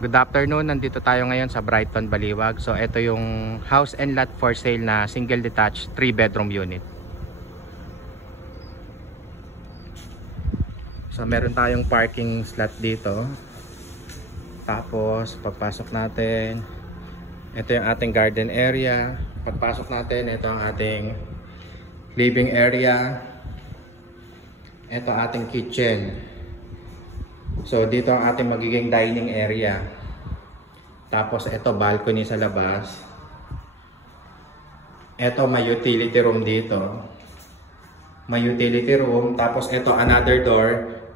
Good afternoon, nandito tayo ngayon sa Brighton, Baliwag. So ito yung house and lot for sale na single detached 3 bedroom unit. So meron tayong parking slot dito. Tapos pagpasok natin, ito yung ating garden area. Pagpasok natin, ito ang ating living area. Ito ating kitchen. So dito ang ating magiging dining area. Tapos ito balcony sa labas. Ito may utility room dito. May utility room. Tapos ito another door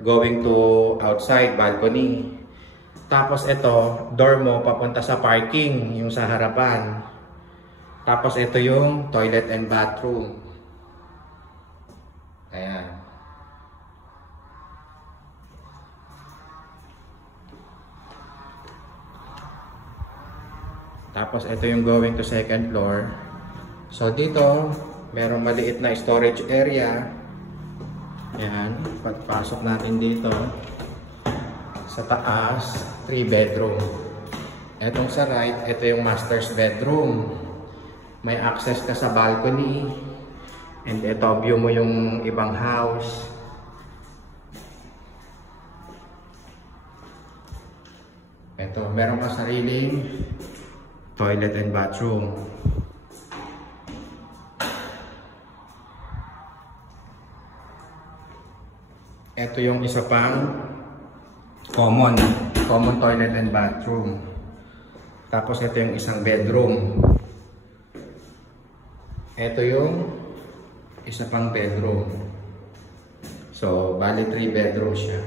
going to outside balcony. Tapos ito door mo papunta sa parking, yung sa harapan. Tapos ito yung toilet and bathroom. Ayan. Tapos ito yung going to second floor. So dito, merong maliit na storage area. Ayan, pagpasok natin dito. Sa taas, 3 bedroom. Etong sa right, ito yung master's bedroom. May access ka sa balcony. And ito, view mo yung ibang house. Ito, meron ka sariling toilet and bathroom. Ito yung isa pang common toilet and bathroom. Tapos ito yung isang bedroom. Ito yung isa pang bedroom. So, bali 3 bedroom siya.